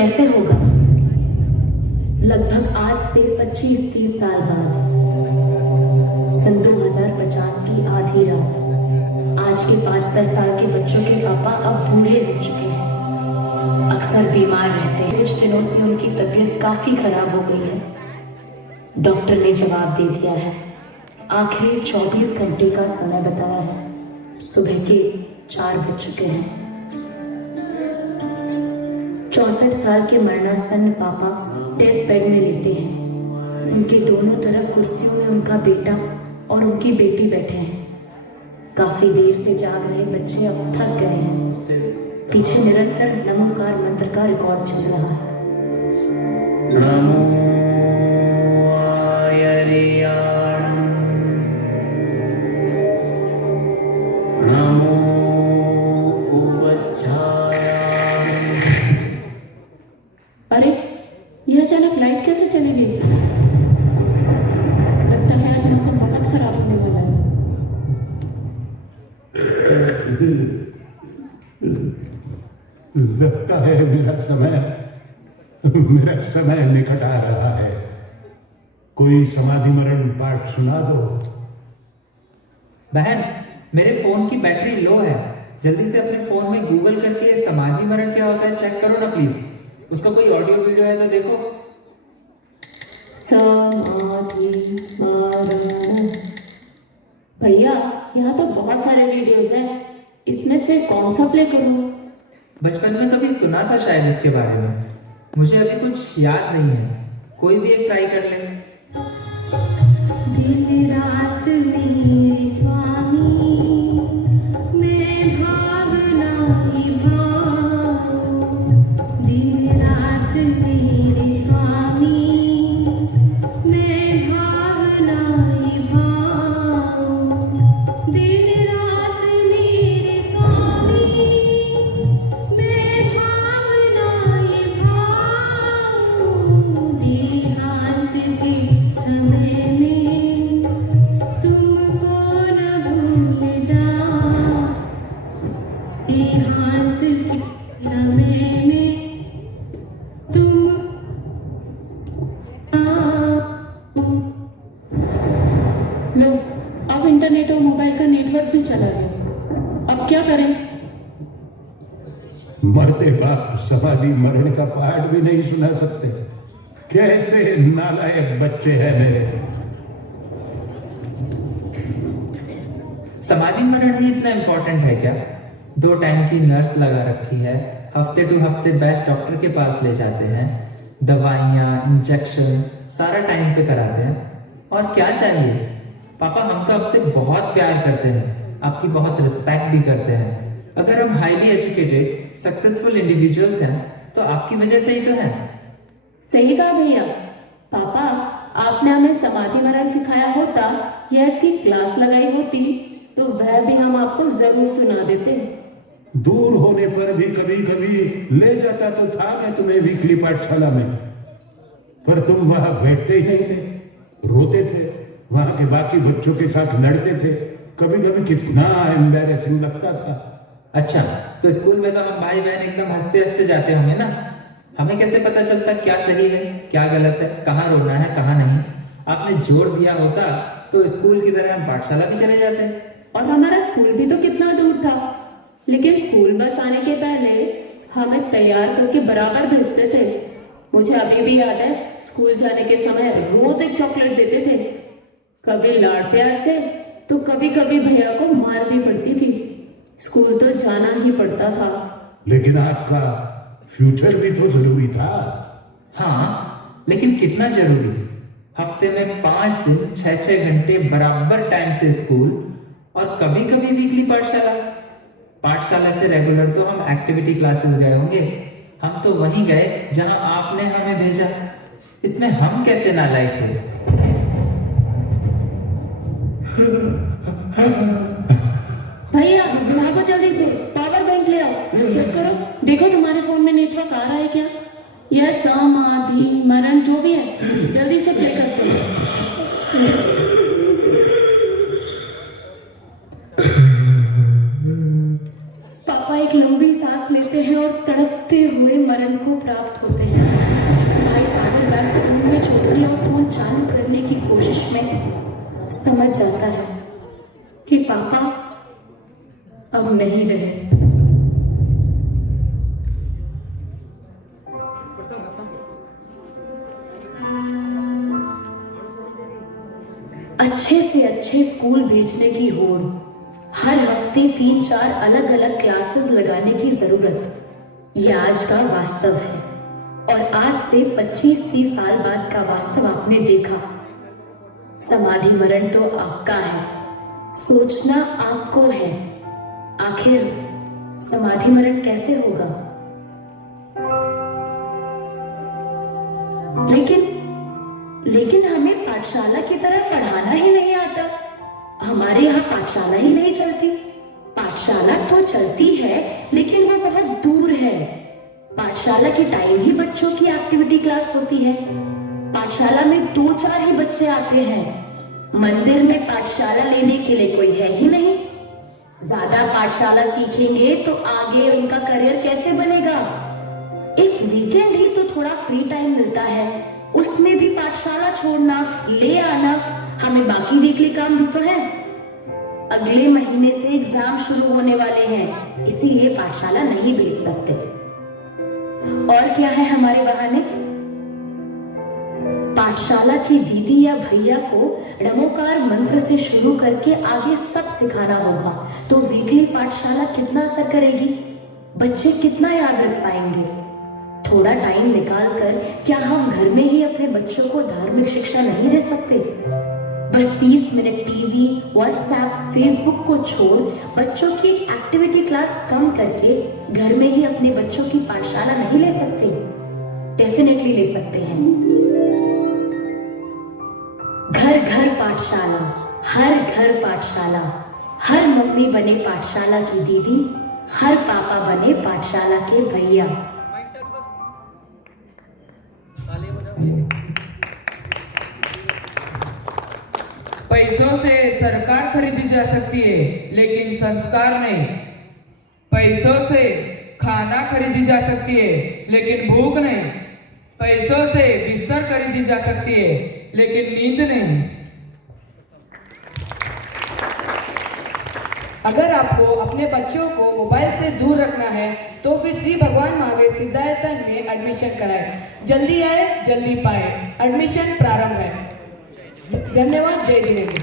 कैसे होगा? लगभग आज से 25-30 साल बाद, सन 2050 की आधी रात, आज के 5-10 साल के बच्चों के पापा अब बूढ़े हो चुके हैं, अक्सर बीमार रहते हैं। कुछ दिनों से उनकी तबीयत काफी खराब हो गई है। डॉक्टर ने जवाब दे दिया है, आखिरी 24 घंटे का समय बताया है। सुबह के 4 बज चुके हैं। 64 साल के मरणासन्न पापा डेथ बेड में लेटे हैं। उनके दोनों तरफ कुर्सियों में उनका बेटा और उनकी बेटी बैठे हैं। काफी देर से जाग रहे बच्चे अब थक गए हैं। पीछे निरंतर नमोकार मंत्र का रिकॉर्ड चल रहा है। अरे, यह अचानक लाइट कैसे चली गई? लगता है आज मौसम बहुत खराब होने वाला है। लगता है मेरा समय निकट आ रहा है। कोई समाधि मरण पाठ सुना दो। बहन, मेरे फोन की बैटरी लो है। जल्दी से अपने फोन में गूगल करके समाधि मरण क्या होता है चेक करो ना प्लीज। उसका कोई ऑडियो वीडियो है तो देखो। समाधि मरण। भैया, यहाँ तो बहुत सारे वीडियोस हैं। इसमें से कौन सा प्ले करूँ? बचपन में कभी सुना था शायद इसके बारे में। मुझे अभी कुछ याद नहीं है। कोई भी एक ट्राई कर ले। दिन रात मेरे स्वामी, मैं भावना निभाऊं। दिन रात मेरे स्वामी, मैं भावना निभाऊं। दिन रात मेरे स्वामी, मैं भावना निभाऊं। देहांत के समय में तुमको न भूल जाऊं। देहांत के समय में तुम लो, अब इंटरनेट और मोबाइल का नेटवर्क भी चला गया। अब क्या करें? मरते बाप समाधि मरण का पाठ भी नहीं सुना सकते। कैसे नालायक बच्चे हैं मेरे। समाधि मरण ही इतना इम्पोर्टेंट है क्या? 2 टाइम की नर्स लगा रखी है। हफ्ते टू हफ्ते बेस्ट डॉक्टर के पास ले जाते हैं। दवाइयाँ, इंजेक्शन सारा टाइम पे कराते हैं। और क्या चाहिए? पापा, हम तो आपसे बहुत प्यार करते हैं, आपकी बहुत रिस्पेक्ट भी करते हैं। अगर हम हाईली एजुकेटेड सक्सेसफुल इंडिविजुअल्स हैं तो आपकी वजह से ही तो हैं। सही कहा भैया। पापा, आपने हमें समाधि मरण सिखाया होता या इसकी क्लास लगाई होती तो वह भी हम आपको जरूर सुना देते। दूर होने पर भी कभी कभी ले जाता तो था मैं तुम्हें वीकली पाठशाला में, पर तुम वहां बैठते ही नहीं थे, रोते थे, वहां के बाकी बच्चों के साथ लड़ते थे। कभी कभी कितना एम्बैरेसिंग लगता था। अच्छा, तो स्कूल में तो हम भाई बहन एकदम हंसते हंसते जाते होंगे ना। हमें कैसे पता चलता क्या सही है क्या गलत है, कहाँ रोना है कहाँ नहीं? आपने जोर दिया होता तो स्कूल की तरह हम पाठशाला भी चले जाते। और हमारा स्कूल भी तो कितना दूर था, लेकिन स्कूल बस आने के पहले हमें तैयार करके बराबर भेजते थे। मुझे अभी भी याद है, स्कूल जाने के समय रोज एक चॉकलेट देते थे। कभी लाड प्यार से तो कभी कभी भैया को मार भी पड़ती थी। स्कूल तो जाना ही पड़ता था। लेकिन आपका फ्यूचर भी तो जरूरी था। हाँ, लेकिन कितना जरूरी? हफ्ते में 5 दिन 6-6 घंटे बराबर टाइम से स्कूल और कभी कभी वीकली पाठशाला। पाठशाला से रेगुलर तो हम एक्टिविटी क्लासेस गए होंगे। हम तो वहीं गए जहां आपने हमें भेजा। इसमें हम कैसे नालायक हुए? भैया, भागो जल्दी से, पावर बैंक ले आओ। चेक करो, देखो तुम्हारे फोन में नेटवर्क आ रहा है क्या? यह समाधि मरण जो भी है, जल्दी से प्ले करते हो। पापा एक लंबी सांस लेते हैं और तड़पते हुए मरण को प्राप्त होते हैं। भाई पावर बैंक फोन में छोड़ दिया और फोन चालू करने की कोशिश में समझ जाता है कि पापा अब नहीं रहे। अच्छे से अच्छे स्कूल भेजने की होड़, हर हफ्ते 3-4 अलग अलग क्लासेस लगाने की जरूरत, यह आज का वास्तव है। और आज से 25-30 साल बाद का वास्तव आपने देखा। समाधि मरण तो आपका है, सोचना आपको है। आखिर समाधि मरण कैसे होगा? लेकिन हमें पाठशाला की तरह पढ़ाना ही नहीं आता। हमारे यहाँ पाठशाला ही नहीं चलती। पाठशाला तो चलती है लेकिन वो बहुत दूर है। पाठशाला के टाइम ही बच्चों की एक्टिविटी क्लास होती है। पाठशाला में 2-4 ही बच्चे आते हैं। मंदिर में पाठशाला लेने के लिए कोई है ही नहीं। ज्यादा पाठशाला सीखेंगे तो आगे उनका करियर कैसे बनेगा? एक वीकेंड ही तो थोड़ा फ्री टाइम मिलता है, उसमें भी पाठशाला छोड़ना, ले आना, हमें बाकी वीकली काम भी तो है। अगले महीने से एग्जाम शुरू होने वाले हैं, इसीलिए पाठशाला नहीं भेज सकते। और क्या है हमारे बहाने? पाठशाला की दीदी या भैया को नमोकार मंत्र से शुरू करके आगे सब सिखाना होगा, तो वीकली पाठशाला कितना असर करेगी? बच्चे कितना याद रख पाएंगे? थोड़ा टाइम निकालकर क्या हम घर में ही अपने बच्चों को धार्मिक शिक्षा नहीं दे सकते? बस 30 मिनट टीवी, व्हाट्सएप, फेसबुक को छोड़ बच्चों की एक एक्टिविटी क्लास कम करके घर में ही अपने बच्चों की पाठशाला नहीं ले सकते? डेफिनेटली ले सकते हैं। घर घर पाठशाला, हर घर पाठशाला, हर मम्मी बने पाठशाला की दीदी, हर पापा बने पाठशाला के भैया। पैसों से सरकार खरीदी जा सकती है लेकिन संस्कार नहीं। पैसों से खाना खरीदी जा सकती है लेकिन भूख नहीं। पैसों से बिस्तर खरीदी जा सकती है लेकिन नींद नहीं। अगर आपको अपने बच्चों को मोबाइल से दूर रखना है तो फिर श्री भगवान महावीर सिद्धायतन में एडमिशन कराएं। जल्दी आए, जल्दी पाए। एडमिशन प्रारंभ है। धन्यवाद। जय जिनेन्द्र।